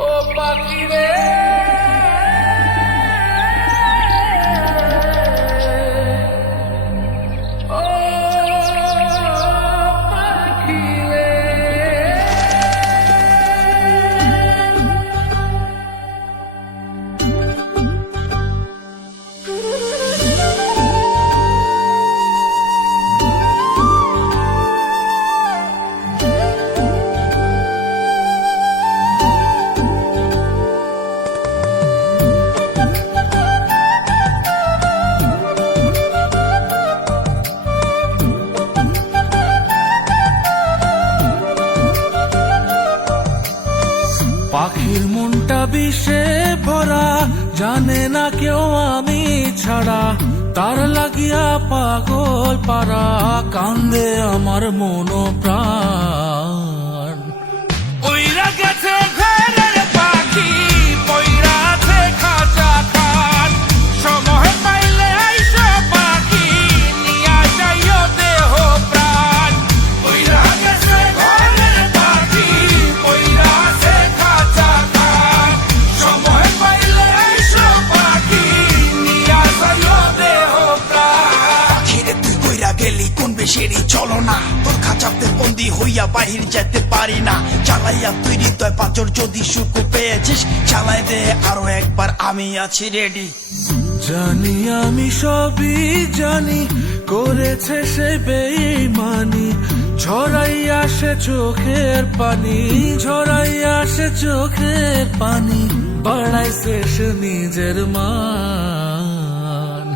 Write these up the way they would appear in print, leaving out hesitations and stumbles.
ও পাখি রে ও পাখি রে পাখির মনটা বিষে ভরা, জানে না কেউ আমি ছাড়া, তার লাগিয়া পাগল পারা, কান্দে আমার মন প্রাণ। উইরা গেছে ঘরের পাখি, পইরা আছে খাঁচা খান, সময় পাইলে আইসো পাখি, নিয়া যাইও দেহ প্রাণ। উইরা গেছে ঘরের পাখি, পইরা আছে খাঁচা খান, সময় পাইলে আইসো পাখি, নিয়া যাইও দেহ প্রাণ। পাখিরে তুই কইরা গেলি কোন বেশেরই চলো না, তোর খাঁচাতে বন্দি হইয়া বাহির যেতে পারি না। চালাইয়া তুই হৃদয় পাচর, যদি সুখ পেয়েছিস চালাই দে আরো একবার, আমি আছি রেডি। জানি আমি সবই জানি, করেছে সে বেঈমানি, ঝরাইয়া সে চোখের পানি, ঝরাইয়া সে চোখের পানি, বাড়াইছে সে নিজের মান।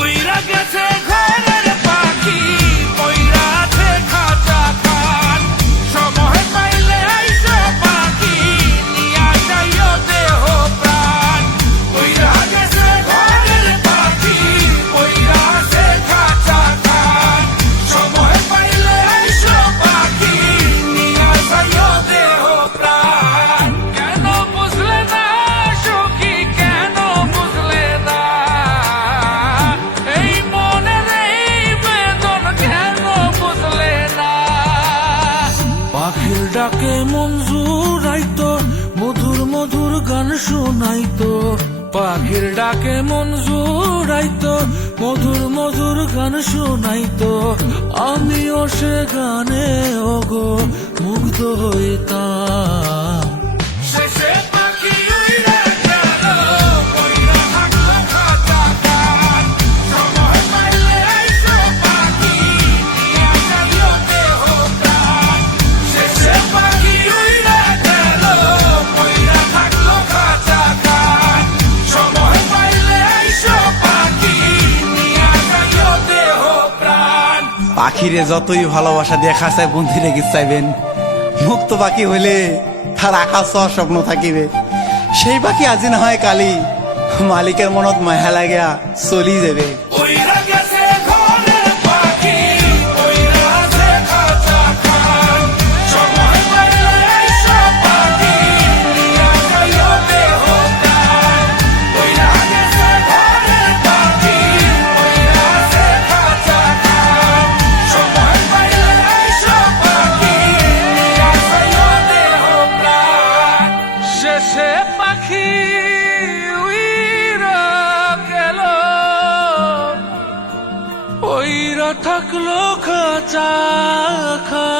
উইরা গেছে ঘরের পাখি, পইরা আছে খাঁচা খান, সময় পাইলে আইসো পাখি, নিয়া যাইও দেহ প্রাণ। উইরা গেছে ঘরের পাখি, পইরা আছে খাঁচা খান, সময় পাইলে আইসো পাখি, নিয়া যাইও দেহ প্রাণ। কেন বুঝলে না সখী, কেন বুঝলে না এই মনের এই বেদন, কেন বুঝলে না? পাখির ডাকে মন জুড়াইতো, মধুর মধুর গান শোনাইতো, পাখির ডাকে মন জুড়াইতো, মধুর মধুর গান শোনাইতো, আমিও সে গানে ওগো মুগ্ধ হইতাম। শেষে পাখি উইরা গেল, পইরা থাকলো খাঁচা খান, সময় পাইলে আইসো পাখি, নিয়া যাইও দেহ প্রাণ। শেষে পাখি উইরা গেল, পইরা থাকলো খাঁচা খান, সময় পাইলে আইসো পাখি, নিয়া যাইও দেহ প্রাণ। পাখিরে যতই ভালোবাসা দিয়ে খাঁচায় বন্দি রেখে চাইবেন, মুক্ত পাখি হইলে তার আকাশ হওয়ার স্বপ্ন থাকিবে। সেই পাখি আজি না হয় কালি, মালিকের মনত মায়া লাগিয়া চলি যাবে। উইরা গেছে ঘরের পাখি, পইরা আছে খাঁচা খান, সময় পাইলে আইসো পাখি, নিয়া যাইও দেহ প্রাণ। উইরা গেছে ঘরের পাখি, পইরা আছে খাঁচা খান, সময় পাইলে আইসো পাখি, নিয়া যাইও দেহ প্রাণ। শেষে পাখি উইরা গেল, পইরা থাকলো খাঁচা খান।